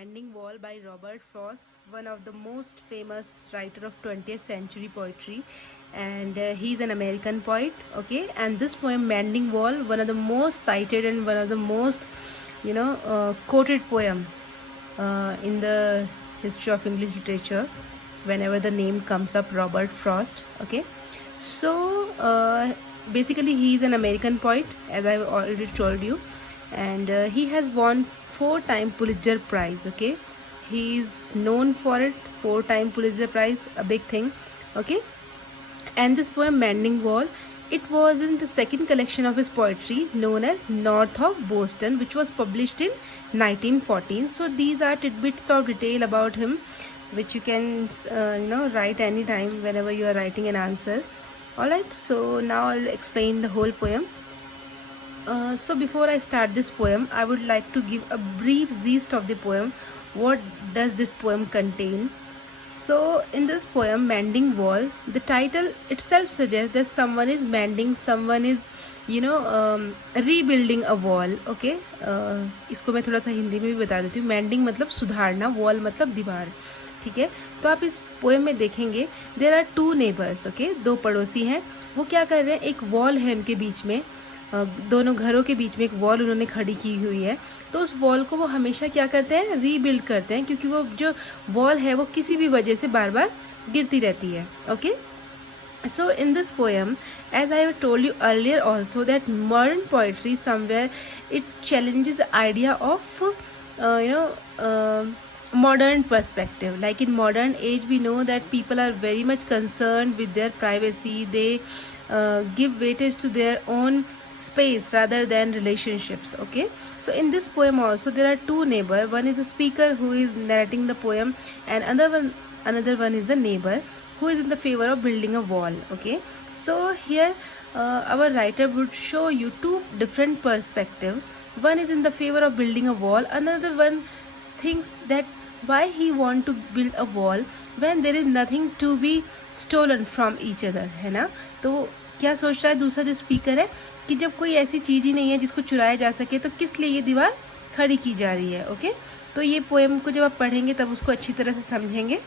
Mending Wall by Robert Frost, one of the most famous writer of 20th century poetry, and he's an American poet. Okay, and this poem Mending Wall, one of the most cited and one of the most quoted poem in the history of English literature whenever the name comes up, Robert Frost. Okay, so basically he is an American poet, as I've already told you, and he has won 4-time Pulitzer Prize. Okay, he is known for it. 4-time Pulitzer Prize, a big thing. Okay, and this poem Mending Wall, it was in the second collection of his poetry known as North of Boston, which was published in 1914. So these are tidbits of detail about him, which you can write anytime whenever you are writing an answer. Alright, so now I'll explain the whole poem. So before I start this poem, I would like to give a brief gist of the poem. What does this poem contain? So in this poem Mending Wall, the title itself suggests that someone is mending, someone is rebuilding a wall. Okay, इसको मैं थोड़ा सा हिंदी में भी बता देती हूँ. Mending मतलब सुधारना, wall मतलब दीवार. ठीक है, तो आप इस पोएम में देखेंगे देयर आर 2 नेबर्स. ओके, 2 पड़ोसी हैं. वो क्या कर रहे हैं, एक वॉल है उनके बीच में, दोनों घरों के बीच में एक वॉल उन्होंने खड़ी की हुई है. तो उस वॉल को वो हमेशा क्या करते हैं, रीबिल्ड करते हैं, क्योंकि वो जो वॉल है वो किसी भी वजह से बार बार गिरती रहती है. Okay, so in this poem, as I have told you earlier also, that modern poetry somewhere it challenges the idea of modern perspective. Like in modern age we know that people are very much concerned with their privacy. They give weightage to their own space rather than relationships. Okay, so in this poem also there are 2 neighbors. One is a speaker who is narrating the poem, and another one is the neighbor who is in the favor of building a wall. Okay, so here our writer would show you 2 different perspectives. One is in the favor of building a wall, another one thinks that why he want to build a wall when there is nothing to be stolen from each other, है ना. तो क्या सोच रहा है दूसरा जो speaker है कि जब कोई ऐसी चीज़ ही नहीं है जिसको चुराया जा सके, तो किस लिए ये दीवार खड़ी की जा रही है. ओके, तो ये पोएम को जब आप पढ़ेंगे तब उसको अच्छी तरह से समझेंगे.